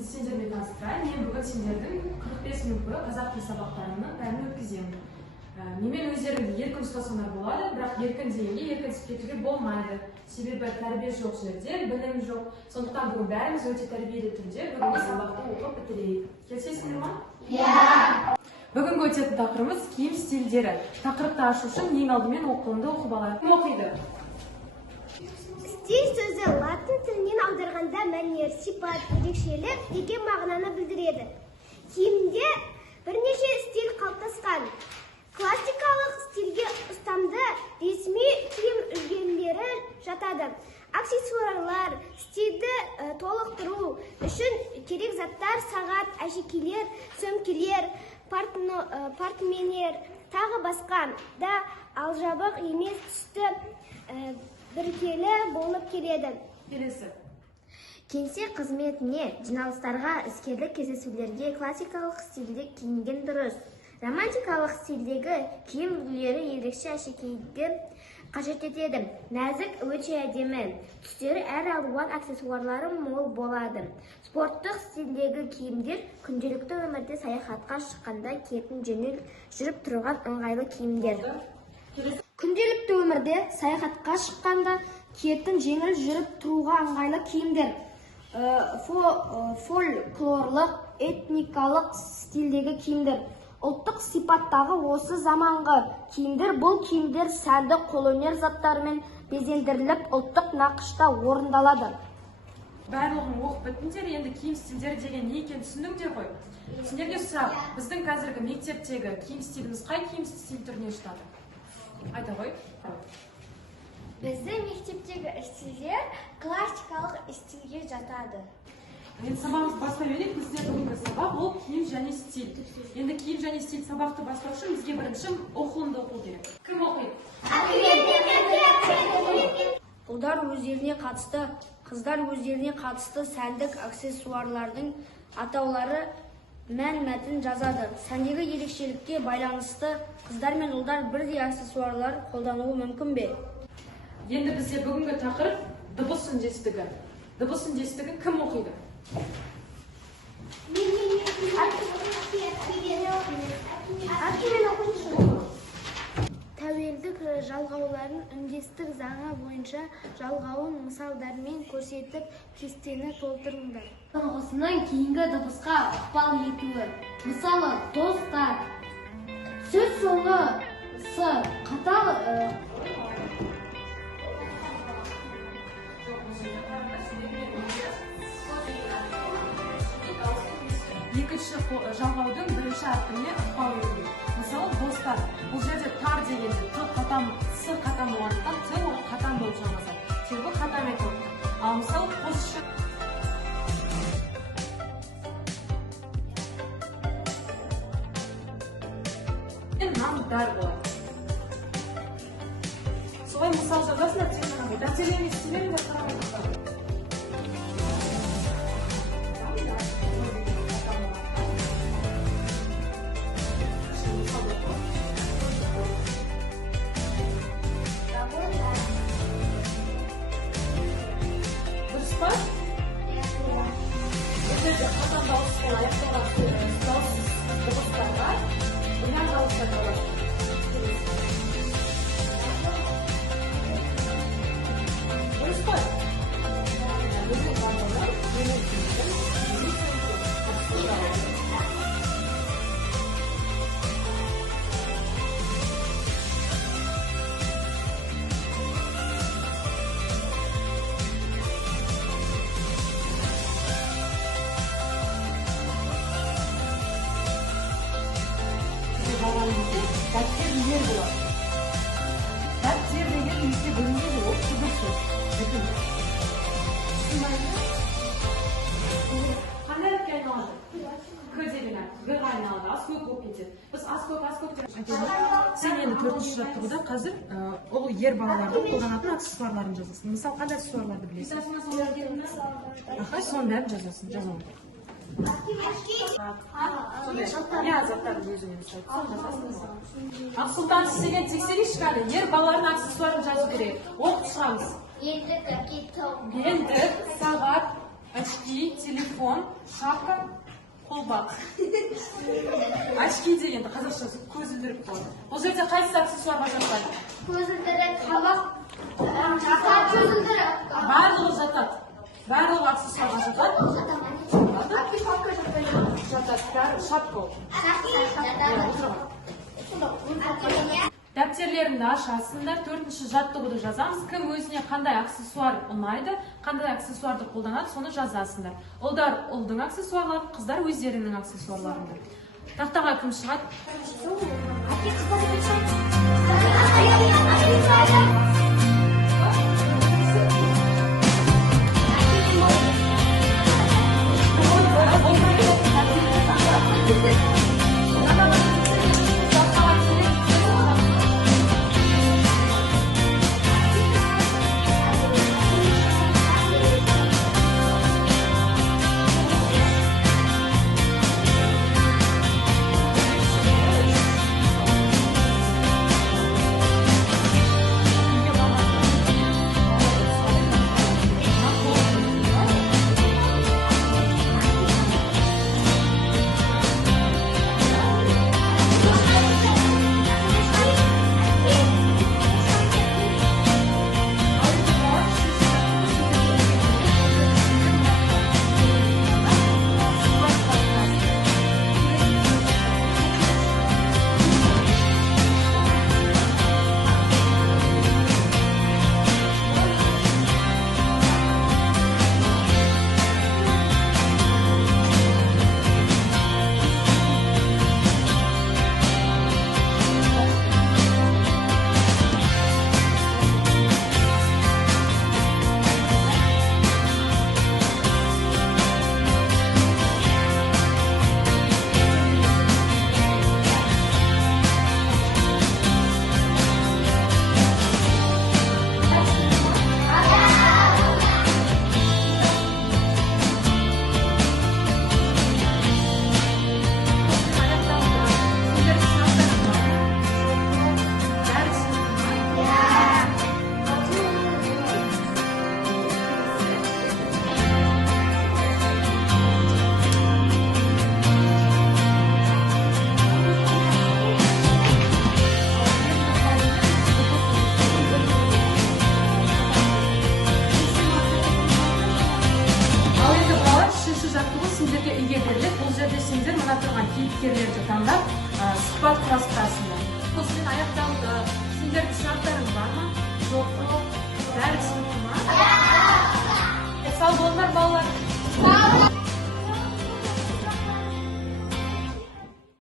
сендермен таныстырайын. Мен бүгін сендердің 45 минут бойы қазақ тілі сабақтарының бәрін өткіземін. Немен өздеріңді еркін ұстасаңдар болады, бірақ еркін дегенде еркін кетуге болмайды. Себебі тәрбие жоқ жерде, білім жоқ. Сондықтан бүгін бәріміз өте тәрбиелі түрде бүгінгі сабақты оқып бітірейік. Келісесіңдер ме? Иә. Бүгінгі өтетін тақырыбымыз киім стильдері. Тақырыпты ашу үшін ең алдымен оқылымды оқып алайық. Кім оқиды? Стиль сөзі латын тілінен аударғанда мәнер, сипат, ерекшелік деген мағынаны білдіреді. Киімде бірнеше стиль қалыптасқан. Классикалық стильге ұстамды ресми киім үлгілері жатады. Аксессуарлар, стильді толықтыру үшін керек заттар сағат, әшекейлер, сөмкелер, портмонелер, тағы басқа да алжабық емес түсті біркелі болып келеді. Келесі. Кеңсе қызметіне, жиналыстарға, іскерлік кездесулерге классикалық стильде киінген дұрыс. Романтикалық стильдегі киім үлгілері ерекше әшекейді қажет етеді. Нәзік, өте әдемі. Түстері әр алуан, аксессуарлары мол болады. Спорттық стильдегі киімдер күнделікті өмірде саяхатқа шыққанда киетін жеңіл жүріп тұрған ыңғайлы киімдер. Күнделікті өмірде саяхатқа шыққанда киетін жеңіл жүріп тұруға ыңғайлы киімдер. Фольклорлық, этникалық стильдегі киімдер. Ұлттық сипаттағы осы заманғы киімдер, бұл киімдер сәнді қолөнер заттарымен безендіріліп, ұлттық нақышта орындалады. Барлығын оқып біттіңдер, енді киім стильдері деген не екенін түсіндіңдер ғой. Сендерге сұрақ, біздің қазіргі мектептегі киім стиліміз қай киім стиль түріне жатады? Айта ғой. Біздің мектептегі стильдер классикалық стильге жатады. Енді сабағымыз бастай берейік. Бізде бүгінгі сабақ ол киім және стиль. Енді киім және стиль сабақты бастау үшін бізге бірінші оқылымды оқу керек. Кім оқиды? Ұлдар өздеріне қатысты, қыздар өздеріне қатысты сәндік аксессуарлардың атаулары мән-мәтін жазады. Сәндегі ерекшелікке байланысты қыздар мен ұлдар бірдей аксессуарлар қолдануы мүмкін бе? Енді бізде бүгінгі тақырып дыбыс үндестігі. Дыбыс үндестігін кім оқиды? Тәуелдік жалғауларын үндестік заңы бойынша жалғауын мысалдармен көрсетіп, кестені толтырыңдар. Соңғысынан кейінгі дыбысқа ықпал етуі. Мысалы, достар. Сөз соңғысы қатал екінші жалғаудың бірінші әрпіне ықпал ету. Мысалы, достар. Бұл жерде тар дегенде т қатам, с қатам болғандықтан т ол қатам болып жалғасады. Себебі қатам айтылды. Ал мысалы, қосшы. Намдар болады. Солай мысал жазасыңдар, тек дәптерлеріңе істелеріңдер қарамай. Дәптерлер болады. Дәптер деген екі бөлінеді, ол түбір сөз. Бүтін. Қандай әріпке айналады? К деген әріп. Г-ға айналады. Аз көп болып кетеді. Біз аз көп деп айтамыз. Сен енді 4-ші жаттығуда қазір ол ер балалардың қолданатын аксессуарларын жазасың. Мысалы, қандай аксессуарларды білесің? Соның бәрін жазасың, жазамын. Заттардың өзіне Ақсұлтан сіздеген тексерейші кәді. Ер балалардың аксессуарын жазу керек. Оқып шығамыз. Ендік, сағат, очки, телефон, шапка, қолбақ. Очки дегенді қазақша көзілдірік болады. Бұл жерде қайсысы аксессуарға жатады? Көзілдірік, қабақ, көзілдірік. Барлығы жатады. Барлығы аксессуарға жатады. Жатады. Бәрі шапка ол. Дәптерlerіңді ашасыңдар, 4-ші жаттығуды жазамыз. Кім өзіне қандай аксессуар ұнайды, қандай аксессуарды қолданады, соны жазасыңдар. Ұлдар ұлдың аксессуарларын, қыздар өздерінің аксессуарларында. Тақтаға кім шығады? Сендерге үйге кіріліп, бұл жерде сендер мына тұрған кейіпкерлерді таңдап сұхбат құрастырасыңдар. Осымен аяқталды.